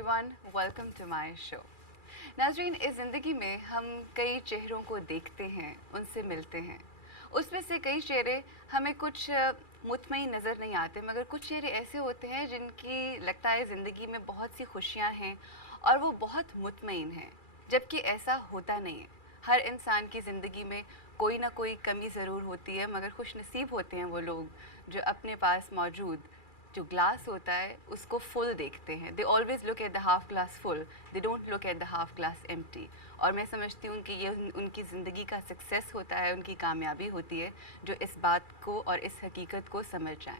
everyone, welcome to my show. नाज़रीन, इस ज़िंदगी में हम कई चेहरों को देखते हैं, उनसे मिलते हैं। उसमें से कई चेहरे हमें कुछ मुतमईन नज़र नहीं आते, मगर कुछ चेहरे ऐसे होते हैं जिनकी लगता है ज़िंदगी में बहुत सी खुशियाँ हैं और वो बहुत मुतमईन हैं, जबकि ऐसा होता नहीं है। हर इंसान की ज़िंदगी में कोई ना कोई कमी ज़रूर होती है, मगर खुशनसीब होते हैं वो लोग जो अपने पास मौजूद जो ग्लास होता है उसको फुल देखते हैं। They always look at the half glass full, they don't look at the half glass empty. और मैं समझती हूँ कि ये उनकी ज़िंदगी का सक्सेस होता है, उनकी कामयाबी होती है, जो इस बात को और इस हकीकत को समझ जाएं।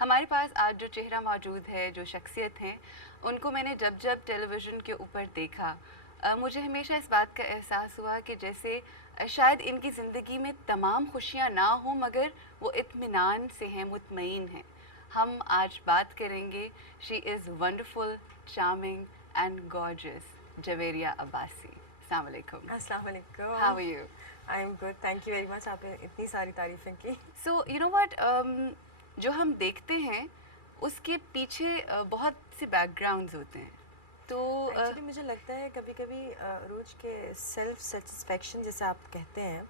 हमारे पास आज जो चेहरा मौजूद है, जो शख्सियत हैं, उनको मैंने जब जब टेलीविज़न के ऊपर देखा, मुझे हमेशा इस बात का एहसास हुआ कि जैसे शायद इनकी ज़िंदगी में तमाम खुशियाँ ना हों, मगर वो इत्मीनान से हैं, मुतमईन हैं। हम आज बात करेंगे, she is wonderful, charming and gorgeous, Javeria Abbasi. अस्सलाम वालेकुम। अस्सलाम वालेकुम। How are you? I am good, thank you very much. आपने इतनी सारी तारीफ़ें की। सो यू नो व्हाट, जो हम देखते हैं उसके पीछे बहुत से बैकग्राउंड्स होते हैं। तो एक्चुअली मुझे लगता है कभी कभी रोज के सेल्फ सेटिस्फेक्शन जैसे आप कहते हैं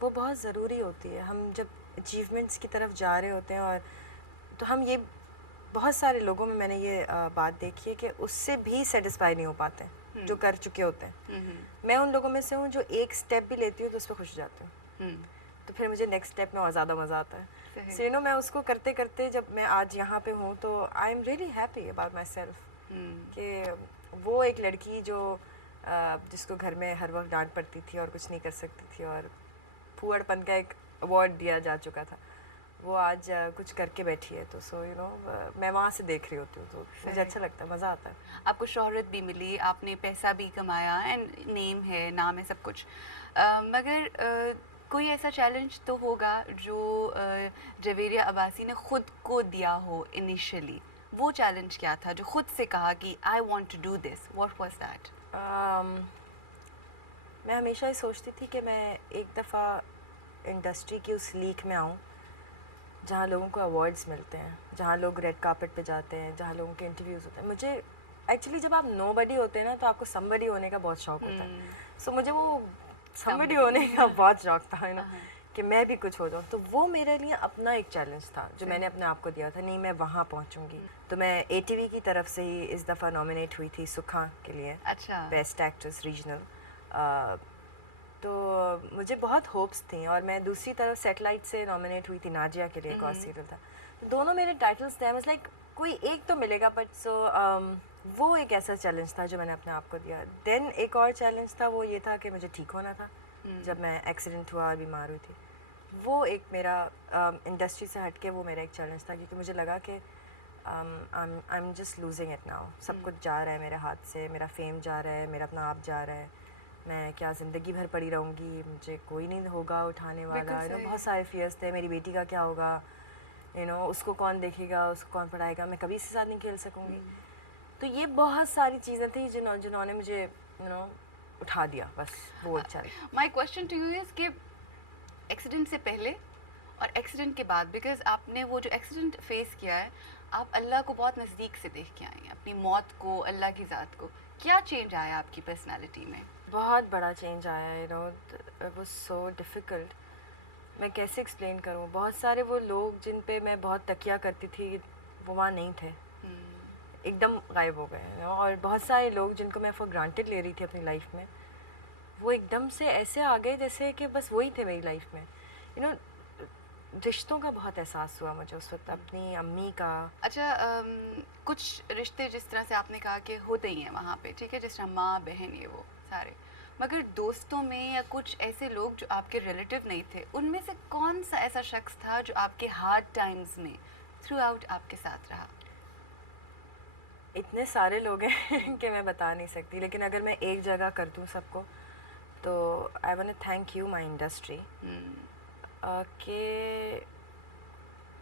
वो बहुत ज़रूरी होती है। हम जब अचीवमेंट्स की तरफ जा रहे होते हैं और तो हम ये बहुत सारे लोगों में मैंने ये बात देखी है कि उससे भी सेटिस्फाई नहीं हो पाते हैं जो कर चुके होते हैं। मैं उन लोगों में से हूँ जो एक स्टेप भी लेती हूँ तो उस पर खुश हो जाती हूँ, तो फिर मुझे नेक्स्ट स्टेप में और ज़्यादा मज़ा आता है। सो यू नो, मैं उसको करते करते जब मैं आज यहाँ पे हूँ तो I am really happy about my self कि वो एक लड़की जो जिसको घर में हर वक्त डांट पड़ती थी और कुछ नहीं कर सकती थी और फूहड़पन का एक अवार्ड दिया जा चुका था, वो आज कुछ करके बैठी है। तो सो यू नो, मैं वहाँ से देख रही होती हूँ तो मुझे अच्छा लगता है, मज़ा आता है। आपको शोहरत भी मिली, आपने पैसा भी कमाया एंड नेम है, नाम है, सब कुछ, मगर कोई ऐसा चैलेंज तो होगा जो जवेरिया अब्बासी ने ख़ुद को दिया हो इनिशियली। वो चैलेंज क्या था जो खुद से कहा कि I want to do this? What was that? मैं हमेशा ही सोचती थी कि मैं एक दफ़ा इंडस्ट्री की उस लीक में आऊँ जहाँ लोगों को अवार्ड्स मिलते हैं, जहाँ लोग रेड कार्पेट पे जाते हैं, जहाँ लोगों के इंटरव्यूज़ होते हैं। मुझे एक्चुअली जब आप नोबडी होते हैं ना तो आपको समबडी होने का बहुत शौक होता है। सो मुझे वो समबडी होने का बहुत शौक था, है ना, कि मैं भी कुछ हो जाऊँ। तो वो मेरे लिए अपना एक चैलेंज था जो मैंने अपने आप को दिया था, नहीं मैं वहाँ पहुँचूँगी। तो मैं ATV की तरफ से ही इस दफ़ा नॉमिनेट हुई थी सुखा के लिए, अच्छा, बेस्ट एक्ट्रेस रीजनल। तो मुझे बहुत होप्स थी और मैं दूसरी तरफ सेटेलाइट से नॉमिनेट हुई थी नाजिया के लिए, एक और सीरियल था। तो दोनों मेरे टाइटल्स थे, मतलब लाइक कोई एक तो मिलेगा, बट सो वो एक ऐसा चैलेंज था जो मैंने अपने आप को दिया। देन एक और चैलेंज था, वो ये था कि मुझे ठीक होना था जब मैं एक्सीडेंट हुआ और बीमार हुई थी। वो एक मेरा इंडस्ट्री से हट के वो मेरा एक चैलेंज था, क्योंकि मुझे लगा कि आई am just losing it now. सब कुछ जा रहा है मेरे हाथ से, मेरा फेम जा रहा है, मेरा अपना आप जा रहा है, मैं क्या ज़िंदगी भर पड़ी रहूँगी, मुझे कोई नहीं होगा उठाने वाला। यू नो, बहुत सारे फियर्स थे, मेरी बेटी का क्या होगा, यू नो, उसको कौन देखेगा, उसको कौन पढ़ाएगा, मैं कभी इसके साथ नहीं खेल सकूँगी। तो ये बहुत सारी चीज़ें थी जिन्होंने मुझे यू नो उठा दिया, बस वो अच्छा। My question to you is कि एक्सीडेंट से पहले और एक्सीडेंट के बाद, बिकॉज आपने वो जो एक्सीडेंट फेस किया है, आप अल्लाह को बहुत नज़दीक से देख के आई हैं, अपनी मौत को, अल्लाह की ज़ात को। क्या चेंज आया आपकी पर्सनालिटी में? बहुत बड़ा चेंज आया, you know, it was so difficult. मैं कैसे एक्सप्लेन करूँ? बहुत सारे वो लोग जिन पे मैं बहुत तकिया करती थी वो वहाँ नहीं थे, एकदम गायब हो गए, यू नो। और बहुत सारे लोग जिनको मैं फॉर ग्रांटेड ले रही थी अपनी लाइफ में, वो एकदम से ऐसे आ गए जैसे कि बस वही थे मेरी लाइफ में, यू नो। रिश्तों का बहुत एहसास हुआ मुझे उस वक्त, अपनी अम्मी का। अच्छा, कुछ रिश्ते जिस तरह से आपने कहा कि होते ही हैं वहाँ पे, ठीक है, जिस तरह माँ बहन ये वो सारे, मगर दोस्तों में या कुछ ऐसे लोग जो आपके रिलेटिव नहीं थे, उनमें से कौन सा ऐसा शख्स था जो आपके हार्ड टाइम्स में थ्रू आउट आपके साथ रहा? इतने सारे लोग हैं कि मैं बता नहीं सकती, लेकिन अगर मैं एक जगह कर दूँ सबको तो I want to thank you my industry, कि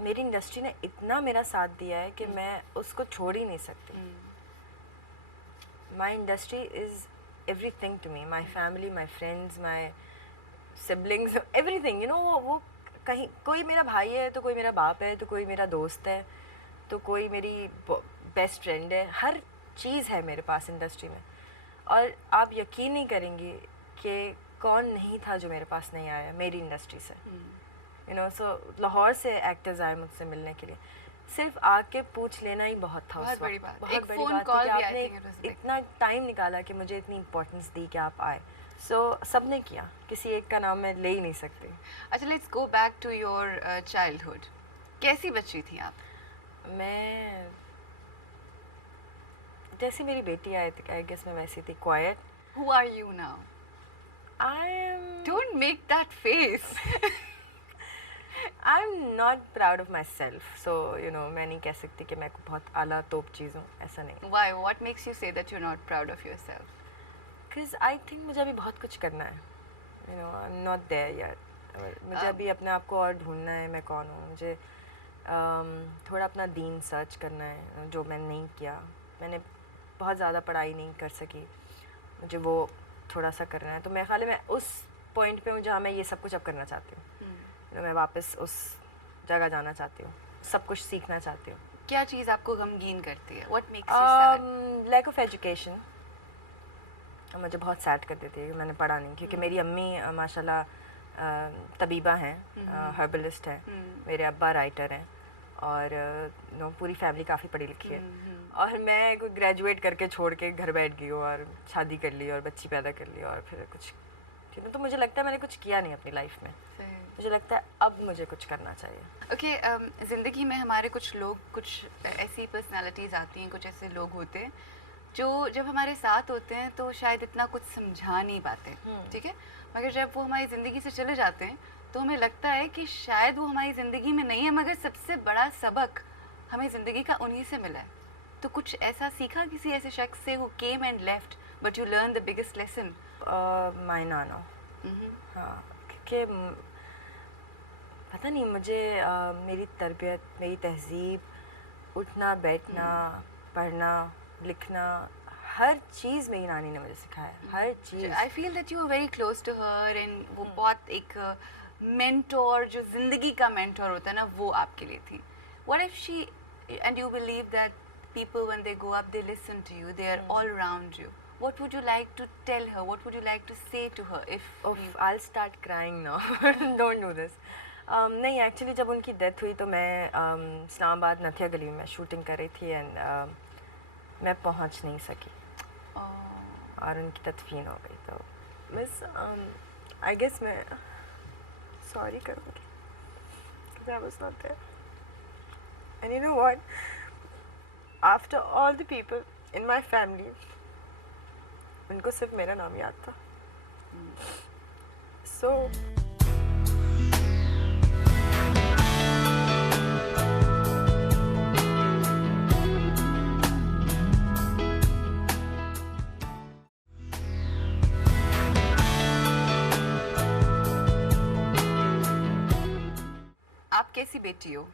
मेरी इंडस्ट्री ने इतना मेरा साथ दिया है कि मैं उसको छोड़ ही नहीं सकती। My industry is everything to me, my family, my friends, my siblings, everything, you know. वो कहीं कोई मेरा भाई है तो कोई मेरा बाप है तो कोई मेरा दोस्त है तो कोई मेरी बेस्ट फ्रेंड है। हर चीज़ है मेरे पास इंडस्ट्री में, और आप यकीन नहीं करेंगी कि कौन नहीं था जो मेरे पास नहीं आया मेरी इंडस्ट्री से। यू नो, सो लाहौर से एक्टर्स आए मुझसे मिलने के लिए, सिर्फ आके पूछ लेना ही बहुत था बहुत उस बड़ी वक्त। बात। बहुत एक बड़ी phone बात call थी कि भी I आपने think it was big. इतना टाइम निकाला कि मुझे इतनी इम्पोर्टेंस दी कि आप आए। सो सबने किया, किसी एक का नाम मैं ले ही नहीं सकती। अच्छा, let's go back to your childhood. कैसी बच्ची थी आप? मैं जैसी मेरी बेटी आई गेस मैं वैसी थी, quite. Who are you now? I am Don't make that face. I am not proud of my self, so you know मैं नहीं कह सकती कि मैं बहुत आला तोप चीज़ हूँ, ऐसा नहीं। Why? What makes you say that you're not proud of yourself? Because I think मुझे अभी बहुत कुछ करना है, you know I am not there यार। मुझे अभी अपने आप को और ढूंढना है, मैं कौन हूँ। मुझे थोड़ा अपना दीन सर्च करना है, जो मैंने नहीं किया। मैंने बहुत ज़्यादा पढ़ाई नहीं कर सकी, मुझे वो थोड़ा सा करना है। तो मेरे ख्याल है मैं उस पॉइंट पे हूँ जहाँ मैं ये सब कुछ अब करना चाहती हूँ। मैं वापस उस जगह जाना चाहती हूँ, सब कुछ सीखना चाहती हूँ। क्या चीज़ आपको गमगीन करती है? What makes you sad? Lack of education मुझे बहुत सैड कर देती है कि मैंने पढ़ा नहीं, क्योंकि मेरी अम्मी माशाल्लाह तबीबा हैं, हर्बलिस्ट हैं, मेरे अब्बा राइटर हैं, और नो पूरी फैमिली काफ़ी पढ़ी लिखी है। और मैं कोई ग्रेजुएट करके छोड़ के घर बैठ गई हूँ और शादी कर ली और बच्ची पैदा कर ली और फिर कुछ, ठीक है। तो मुझे लगता है मैंने कुछ किया नहीं अपनी लाइफ में। मुझे लगता है अब मुझे कुछ करना चाहिए। ओके, ज़िंदगी में हमारे कुछ लोग, कुछ ऐसी पर्सनालिटीज़ आती हैं, कुछ ऐसे लोग होते हैं जो जब हमारे साथ होते हैं तो शायद इतना कुछ समझा नहीं पाते, ठीक है, मगर जब वो हमारी ज़िंदगी से चले जाते हैं तो हमें लगता है कि शायद वो हमारी ज़िंदगी में नहीं है, मगर सबसे बड़ा सबक हमें ज़िंदगी का उन्हीं से मिला है। तो कुछ ऐसा सीखा किसी ऐसे शख्स से, who came and left but you learn the biggest lesson? My नानो। हाँ, क्योंकि पता नहीं मुझे मेरी तरबियत, मेरी तहज़ीब, उठना बैठना, पढ़ना लिखना, हर चीज़ मेरी नानी ने मुझे सिखाया, हर चीज़। I feel that you are very close to her, and वो बहुत एक मेंटोर, जो ज़िंदगी का मेंटोर होता है ना, वो आपके लिए थी। What if she, and you believe that people when they go up they listen to you, they are all around you, what would you like to tell her, what would you like to say to her if I'll start crying now. Don't do this. नहीं, actually जब उनकी death हुई तो मैं इस्लामाबाद नथिया गली में shooting कर रही थी, एंड मैं पहुंच नहीं सकी और उनकी तदफीन हो गई। तो मिस आई गेस मैं सॉरी करूँगी because I was not there. And you know what? After all the people in my family, उनको सिर्फ मेरा नाम याद था। So आप कैसी बेटी हो?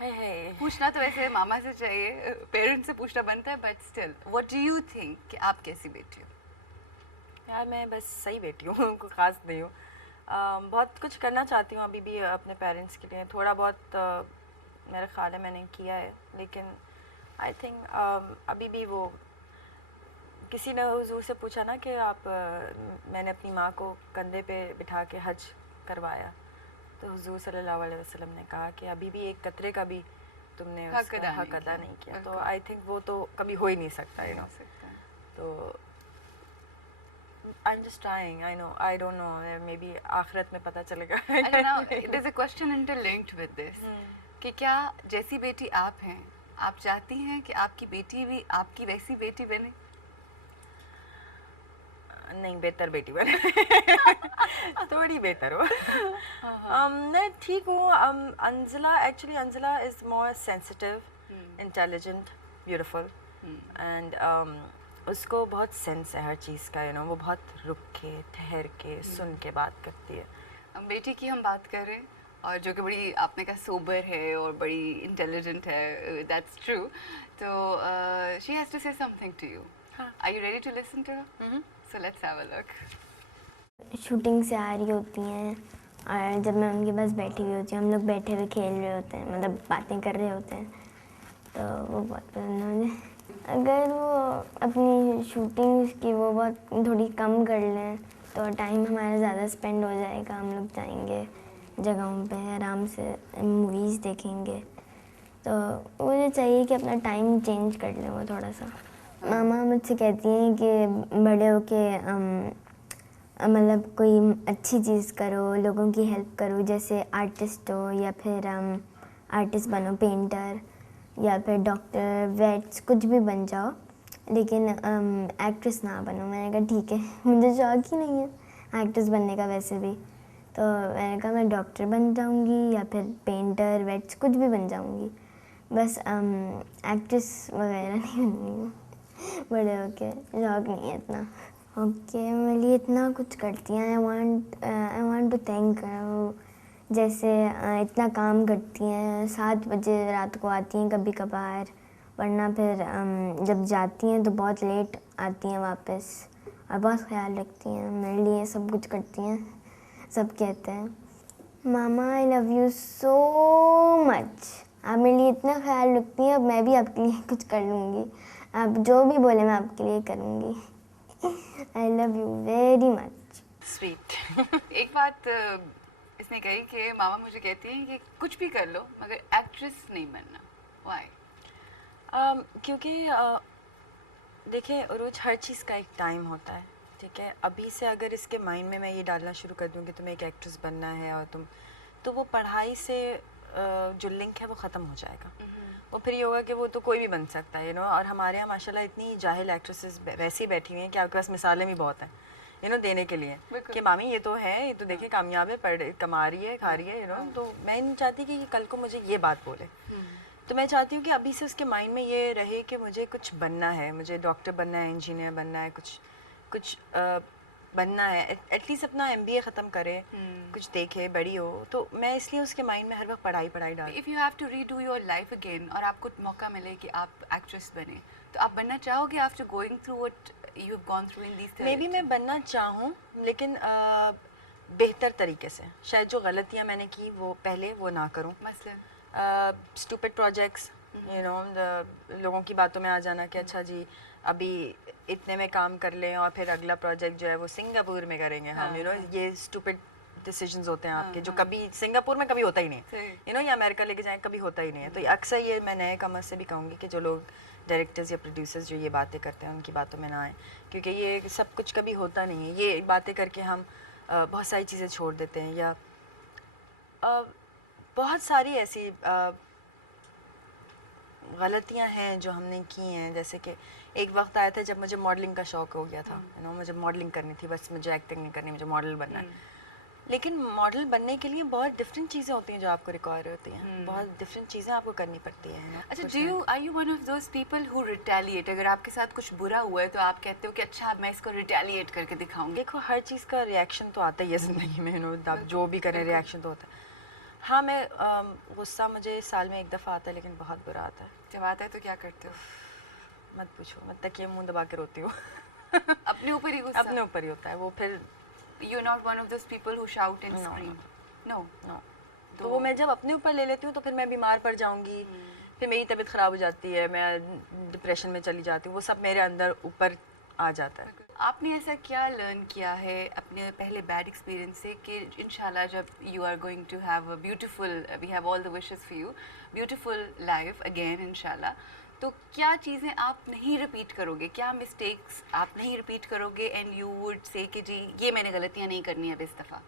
है पूछना तो वैसे मामा से चाहिए, पेरेंट्स से पूछना बनता है, but still what do you think कि आप कैसी बेटी हो? यार मैं बस सही बेटी हूँ, कोई ख़ास नहीं हूँ। बहुत कुछ करना चाहती हूँ अभी भी अपने पेरेंट्स के लिए, थोड़ा बहुत मेरा ख्याल है मैंने किया है, लेकिन आई थिंक अभी भी वो, किसी ने हुजूर से पूछा ना कि आप मैंने अपनी माँ को कंधे पे बिठा के हज करवाया, तो हुजूर सल्लल्लाहु अलैहि वसल्लम ने कहा कि अभी भी एक कतरे का भी तुमने उसका हक अदा नहीं किया। तो आई थिंक वो तो कभी हो ही नहीं सकता, यू नो। तो I am just trying, I know, I don't know, maybe आखिरत में पता चलेगा। There is a question interlinked with this कि क्या जैसी बेटी आप हैं, आप चाहती हैं कि आपकी बेटी भी आपकी वैसी बेटी बने? नहीं, बेहतर बेटी बने। थोड़ी बेहतर हो। मैं ठीक हूँ। अंजला, actually Anjala is more sensitive, intelligent, beautiful, and उसको बहुत सेंस है हर चीज़ का, यू नो। वो बहुत रुक के, ठहर के, सुन के बात करती है। हम बेटी की हम बात कर रहे हैं, और जो कि बड़ी, आपने कहा, सोबर है और बड़ी इंटेलिजेंट है, दैट्स ट्रू। तो she has to say something to you. Are you ready to listen to her? So let's have a look. Shooting से आ रही होती हैं और जब मैं उनके पास बैठी हुई होती हूँ, हम लोग बैठे हुए खेल रहे होते हैं, मतलब बातें कर रहे होते हैं, तो वो बहुत पसंद है मुझे। अगर वो अपनी शूटिंग्स की वो बहुत थोड़ी कम कर लें तो टाइम हमारा ज़्यादा स्पेंड हो जाएगा, हम लोग जाएंगे जगहों पे आराम से मूवीज़ देखेंगे। तो मुझे चाहिए कि अपना टाइम चेंज कर लें वो थोड़ा सा। मामा मुझसे कहती हैं कि बड़े होके मतलब कोई अच्छी चीज़ करो, लोगों की हेल्प करो, जैसे आर्टिस्ट हो या फिर आर्टिस्ट बनो, पेंटर या फिर डॉक्टर, वेट्स, कुछ भी बन जाओ, लेकिन एक्ट्रेस ना बनो। मैंने कहा ठीक है, मुझे शौक ही नहीं है एक्ट्रेस बनने का वैसे भी। तो मैंने कहा मैं डॉक्टर बन जाऊंगी या फिर पेंटर, वेट्स, कुछ भी बन जाऊंगी, बस एक्ट्रेस वगैरह नहीं बनूंगी बड़े होके, शौक नहीं है इतना। ओके, मेरे लिए इतना कुछ करती हैं। आई वांट टू थैंक, जैसे इतना काम करती हैं, 7 बजे रात को आती हैं कभी कभार, वरना फिर जब जाती हैं तो बहुत लेट आती हैं वापस, और बहुत ख्याल रखती हैं मेरे लिए, सब कुछ करती हैं। सब कहते हैं मामा I love you so much, आप मेरे लिए इतना ख्याल रखती हैं, अब मैं भी आपके लिए कुछ कर लूँगी, आप जो भी बोले मैं आपके लिए करूँगी। आई love you very much. Sweet. एक बात इसने कही कि मामा मुझे कहती हैं कि कुछ भी कर लो मगर एक्ट्रेस नहीं बनना। व्हाई? क्योंकि देखिए उरूज, हर चीज़ का एक टाइम होता है, ठीक है। अभी से अगर इसके माइंड में मैं ये डालना शुरू कर दूँ कि तुम्हें एक एक्ट्रेस बनना है और तुम, तो वो पढ़ाई से जो लिंक है वो ख़त्म हो जाएगा। वो फिर ये होगा कि वो तो कोई भी बन सकता है, और हमारे यहाँ माशाल्लाह इतनी जाहिल एक्ट्रेसेस वैसे ही बैठी हुई हैं कि आपके पास मिसालें भी बहुत हैं, देने के लिए कि मामी ये तो है, ये तो देखिए कामयाब है, पढ़ कमा रही है, खा रही है, तो मैं नहीं चाहती कि कल को मुझे ये बात बोले। तो मैं चाहती हूँ कि अभी से उसके माइंड में ये रहे कि मुझे कुछ बनना है, मुझे डॉक्टर बनना है, इंजीनियर बनना है, कुछ बनना है, एटलीस्ट अपना MBA ख़त्म करे, कुछ देखे, बड़ी हो। तो मैं इसलिए उसके माइंड में हर वक्त पढ़ाई डाल। If you have to redo your life again और आपको मौका मिले कि आप एक्ट्रेस बने, तो आप बनना चाहोगे after going through what you have gone through in these? Maybe मैं बनना चाहूँ, लेकिन बेहतर तरीके से। शायद जो गलतियाँ मैंने की वो पहले वो ना करूँ। मसलन स्टूपिड प्रोजेक्ट्स, लोगों की बातों में आ जाना कि अच्छा जी अभी इतने में काम कर लें और फिर अगला प्रोजेक्ट जो है वो सिंगापुर में करेंगे हम, ये स्टूपिड डिसीजंस होते हैं आपके, जो कभी सिंगापुर में कभी होता ही नहीं है, या अमेरिका लेके जाएं, कभी होता ही नहीं है। तो अक्सर ये मैं नए कमर से भी कहूँगी कि जो लोग डायरेक्टर्स या प्रोड्यूसर्स जो ये बातें करते हैं उनकी बातों में ना आए, क्योंकि ये सब कुछ कभी होता नहीं है। ये बातें करके हम बहुत सारी चीज़ें छोड़ देते हैं, या बहुत सारी ऐसी गलतियां हैं जो हमने की हैं। जैसे कि एक वक्त आया था जब मुझे मॉडलिंग का शौक हो गया था, मुझे मॉडलिंग करनी थी, बस मुझे एक्टिंग नहीं करनी, मुझे मॉडल बनना है। लेकिन मॉडल बनने के लिए बहुत डिफरेंट चीज़ें होती हैं जो आपको रिक्वायर होती हैं, बहुत डिफरेंट चीज़ें आपको करनी पड़ती हैं। अच्छा, are you one of those people who retaliate? अगर आपके साथ कुछ बुरा हुआ है तो आप कहते हो कि अच्छा मैं इसको रिटेलिएट करके दिखाऊंगी? देखो, हर चीज़ का रिएक्शन तो आता ही है ज़िंदगी में, आप जो भी करें रिएक्शन तो होता है। हाँ, मैं गुस्सा मुझे साल में एक दफ़ा आता है, लेकिन बहुत बुरा आता है। जब आता है तो क्या करते हो? मत पूछो, मैं तकिए मुंह दबा के रोती हूँ। अपने ऊपर ही गुस्सा? अपने ऊपर ही होता है वो। फिर You're not one of those people who shout and scream? No. तो वो मैं जब अपने ऊपर ले लेती हूँ तो फिर मैं बीमार पड़ जाऊँगी, फिर मेरी तबीयत ख़राब हो जाती है, मैं डिप्रेशन में चली जाती हूँ, वो सब मेरे अंदर ऊपर आ जाता है। आपने ऐसा क्या लर्न किया है अपने पहले बैड एक्सपीरियंस से कि इंशाल्लाह जब you are going to have a beautiful, we have all the wishes for you, beautiful life again इंशाल्लाह, तो क्या चीज़ें आप नहीं रिपीट करोगे, क्या मिस्टेक्स आप नहीं रिपीट करोगे एंड यू वुड से कि जी ये मैंने गलतियाँ नहीं करनी अब इस दफ़ा?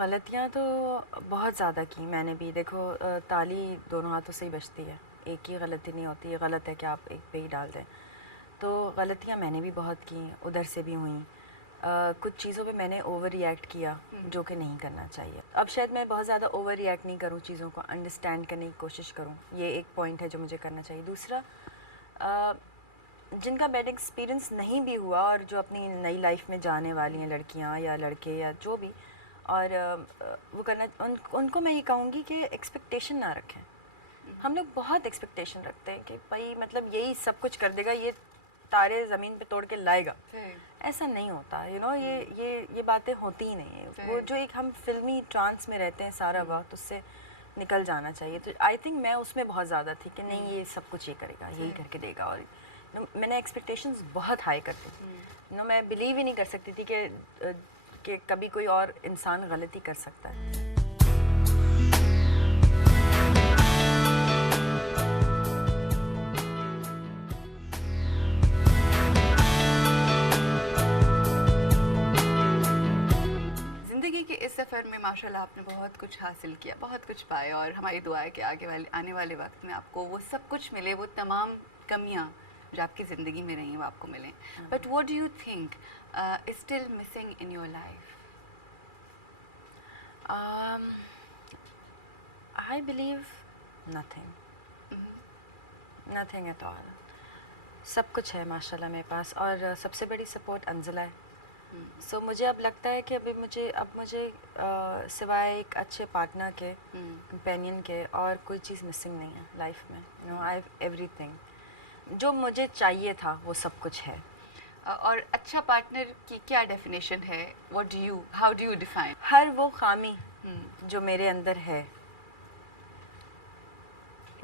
गलतियाँ तो बहुत ज़्यादा की मैंने भी। देखो, ताली दोनों हाथों से ही बजती है, एक ही गलती नहीं होती। ये गलत है कि आप एक पे ही डाल दें। तो गलतियाँ मैंने भी बहुत की, उधर से भी हुई। कुछ चीज़ों पे मैंने ओवर रिएक्ट किया जो कि नहीं करना चाहिए। अब शायद मैं बहुत ज़्यादा ओवर रिएक्ट नहीं करूँ, चीज़ों को अंडरस्टैंड करने की कोशिश करूँ, ये एक पॉइंट है जो मुझे करना चाहिए। दूसरा, जिनका बैड एक्सपीरियंस नहीं भी हुआ और जो अपनी नई लाइफ में जाने वाली हैं, लड़कियाँ या लड़के या जो भी, और वो करना उनको मैं ये कहूँगी कि एक्सपेक्टेशन ना रखें। हम लोग बहुत एक्सपेक्टेशन रखते हैं कि भाई मतलब यही सब कुछ कर देगा, ये तारे ज़मीन पे तोड़ के लाएगा। ऐसा नहीं होता, ये बातें होती ही नहीं है। वो जो एक हम फिल्मी ट्रांस में रहते हैं सारा वक्त, उससे निकल जाना चाहिए। तो आई थिंक मैं उसमें बहुत ज़्यादा थी कि नहीं ये सब कुछ ये करेगा, यही करके देगा। और मैंने एक्सपेक्टेशंस बहुत हाई करती थी। मैं बिलीव ही नहीं कर सकती थी कि कभी कोई और इंसान गलती कर सकता है। ज़िंदगी के इस सफ़र में माशाल्लाह आपने बहुत कुछ हासिल किया, बहुत कुछ पाया, और हमारी दुआ है कि आने वाले वक्त में आपको वो सब कुछ मिले, वो तमाम कमियां जो आपकी ज़िंदगी में रही हैं वो आपको मिलें। But what do you think is still missing in your life? I believe nothing at all. सब कुछ है माशाल्लाह मेरे पास, और सबसे बड़ी सपोर्ट अंजला है। सो मुझे अब लगता है कि अब मुझे सिवाय एक अच्छे पार्टनर के, कंपेनियन के, और कोई चीज़ मिसिंग नहीं है लाइफ में। आई हैव एवरीथिंग जो मुझे चाहिए था, वो सब कुछ है। और अच्छा पार्टनर की क्या डेफिनेशन है? How do you define? हर वो खामी जो मेरे अंदर है,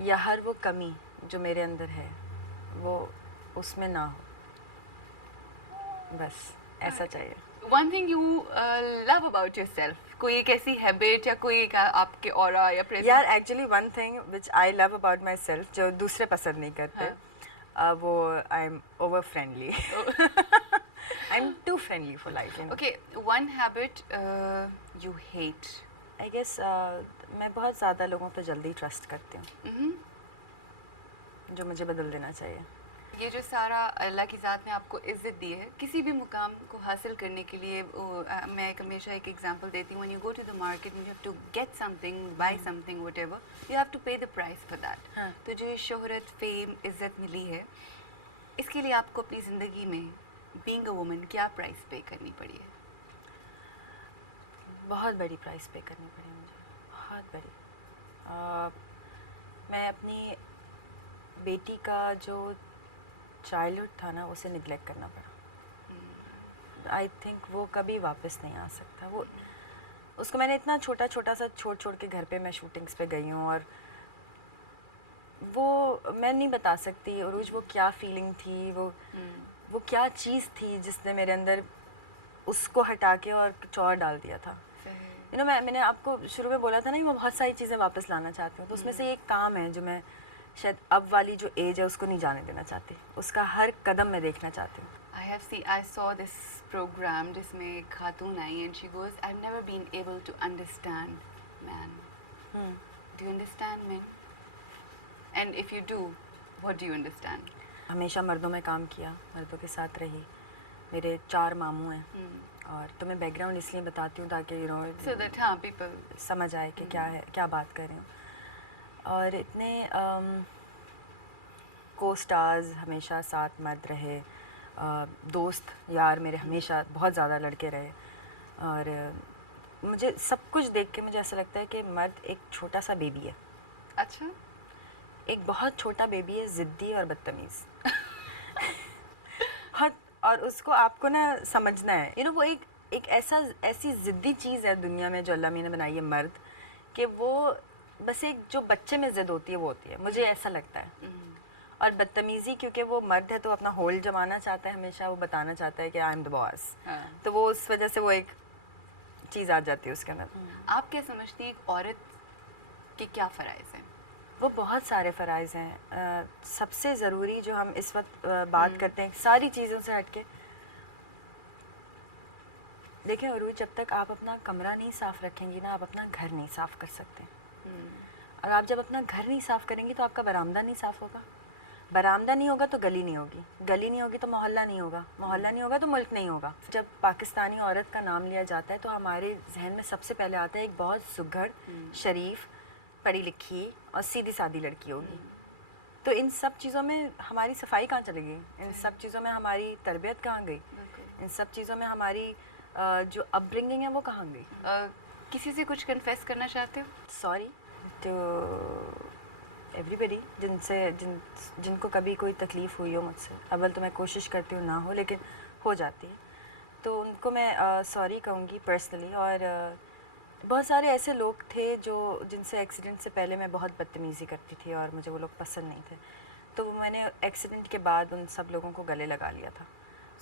या हर वो कमी जो मेरे अंदर है, वो उसमें ना हो, बस ऐसा चाहिए। One thing you love about yourself, कोई एक ऐसी हैबिट या कोई एक आपके ऑरा या प्रेजेंस? यार actually one thing which I love about myself, जो दूसरे पसंद नहीं करते, वो I am over friendly. I am too friendly for life. Okay, one habit you hate? I guess मैं बहुत ज़्यादा लोगों पे जल्दी ट्रस्ट करती हूँ, जो मुझे बदल देना चाहिए। ये जो सारा अल्लाह की ज़ात ने आपको इज़्ज़त दी है, किसी भी मुकाम को हासिल करने के लिए, मैं हमेशा एक एग्जांपल देती हूँ, when you go to the market, you have to get something, buy something, whatever, you have to pay the price for that. तो जो ये शोहरत, फेम, इज़्ज़त मिली है, इसके लिए आपको अपनी ज़िंदगी में बीइंग अ वुमन क्या प्राइस पे करनी पड़ी है? बहुत बड़ी प्राइस पे करनी पड़ी मुझे, बहुत बड़ी। मैं अपनी बेटी का जो चाइल्डहुड था ना, उसे निगलेक्ट करना पड़ा। आई थिंक वो कभी वापस नहीं आ सकता। वो उसको मैंने इतना छोटा सा छोड़ के घर पे मैं शूटिंग्स पे गई हूँ, और वो मैं नहीं बता सकती अरूज वो क्या फीलिंग थी, वो क्या चीज़ थी जिसने मेरे अंदर उसको हटा के और कुछ और डाल दिया था। मैंने आपको शुरू में बोला था ना, मैं बहुत सारी चीज़ें वापस लाना चाहती हूँ, तो उसमें से एक काम है जो मैं शायद अब वाली जो एज है उसको नहीं जाने देना चाहती, उसका हर कदम मैं देखना चाहती हूँ। I saw this program जिसमें एक खातून आई and she goes, I've never been able to understand man. Do you understand men? And if you do, what do you understand? हमेशा मर्दों में काम किया, मर्दों के साथ रही, मेरे 4 मामू हैं, और तो मैं बैकग्राउंड इसलिए बताती हूँ ताकि so that हाँ people समझ आए कि क्या है, क्या बात कर रही हूँ। और इतने को स्टार्स हमेशा साथ मर्द रहे, दोस्त यार मेरे हमेशा बहुत ज़्यादा लड़के रहे, और मुझे सब कुछ देख के मुझे ऐसा लगता है कि मर्द एक छोटा सा बेबी है। अच्छा, एक बहुत छोटा बेबी है, ज़िद्दी और बदतमीज़। और उसको आपको ना समझना है, वो एक ऐसी ज़िद्दी चीज़ है दुनिया में जो अल्लाह ने बनाई है, मर्द, कि वो बस एक जो बच्चे में ज़िद होती है वो होती है, मुझे ऐसा लगता है। और बदतमीज़ी क्योंकि वो मर्द है तो अपना होल जमाना चाहता है, हमेशा वो बताना चाहता है कि आई एम द बॉस, तो वो उस वजह से वो एक चीज़ आ जाती है उसके अंदर। आप क्या समझती हैं एक औरत के क्या फ़राइज़ हैं? वो बहुत सारे फ़राइज़ हैं। सबसे ज़रूरी जो हम इस वक्त बात करते हैं सारी चीज़ों से हटके, देखिए अरूज, जब तक आप अपना कमरा नहीं साफ़ रखेंगी ना, आप अपना घर नहीं साफ़ कर सकते। और आप जब अपना घर नहीं साफ़ करेंगी तो आपका बरामदा नहीं साफ़ होगा, बरामदा नहीं होगा तो गली नहीं होगी, गली नहीं होगी तो मोहल्ला नहीं होगा, मोहल्ला नहीं होगा तो मुल्क नहीं होगा। जब पाकिस्तानी औरत का नाम लिया जाता है तो हमारे जहन में सबसे पहले आता है एक बहुत सुघड़, शरीफ, पढ़ी लिखी और सीधी सादी लड़की होगी। तो इन सब चीज़ों में हमारी सफाई कहाँ चली गई, इन सब चीज़ों में हमारी तरबियत कहाँ गई, इन सब चीज़ों में हमारी जो अपब्रिंगिंग है वो कहाँ गई। किसी से कुछ कन्फेस करना चाहते हो? सॉरी टू एवरीबडी जिनको कभी कोई तकलीफ़ हुई हो मुझसे। अव्वल तो मैं कोशिश करती हूँ ना हो, लेकिन हो जाती है, तो उनको मैं सॉरी कहूँगी पर्सनली। और बहुत सारे ऐसे लोग थे जो जिनसे एक्सीडेंट से पहले मैं बहुत बदतमीज़ी करती थी और मुझे वो लोग पसंद नहीं थे, तो मैंने एक्सीडेंट के बाद उन सब लोगों को गले लगा लिया था।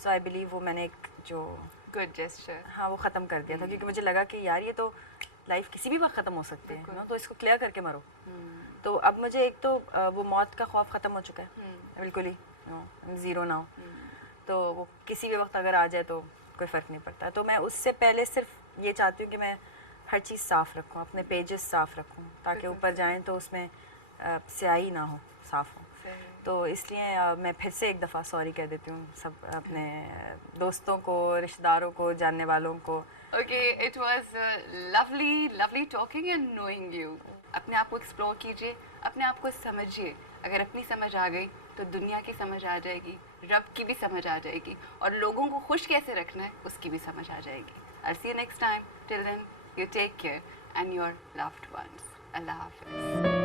सो आई बिलीव वो मैंने एक जो गुड जेस्चर। हाँ वो ख़त्म कर दिया था, क्योंकि मुझे लगा कि यार ये तो लाइफ किसी भी वक्त ख़त्म हो सकती है ना, तो इसको क्लियर करके मरो। तो अब मुझे एक तो वो मौत का खौफ ख़त्म हो चुका है बिल्कुल ही, नो ज़ीरो नाउ। तो वो किसी भी वक्त अगर आ जाए तो कोई फ़र्क नहीं पड़ता। तो मैं उससे पहले सिर्फ ये चाहती हूँ कि मैं हर चीज़ साफ़ रखूँ, अपने पेजेस साफ़ रखूँ, ताकि ऊपर जाएं तो उसमें स्याही ना हो, साफ़ हो। तो इसलिए मैं फिर से एक दफ़ा सॉरी कह देती हूँ सब अपने दोस्तों को, रिश्तेदारों को, जानने वालों को। Okay, it was lovely talking and knowing you. अपने आप को एक्सप्लोर कीजिए, अपने आप को समझिए। अगर अपनी समझ आ गई तो दुनिया की समझ आ जाएगी, रब की भी समझ आ जाएगी, और लोगों को खुश कैसे रखना है उसकी भी समझ आ जाएगी। I'll see you next time. Till then, you take care and your loved ones. Allah Hafiz.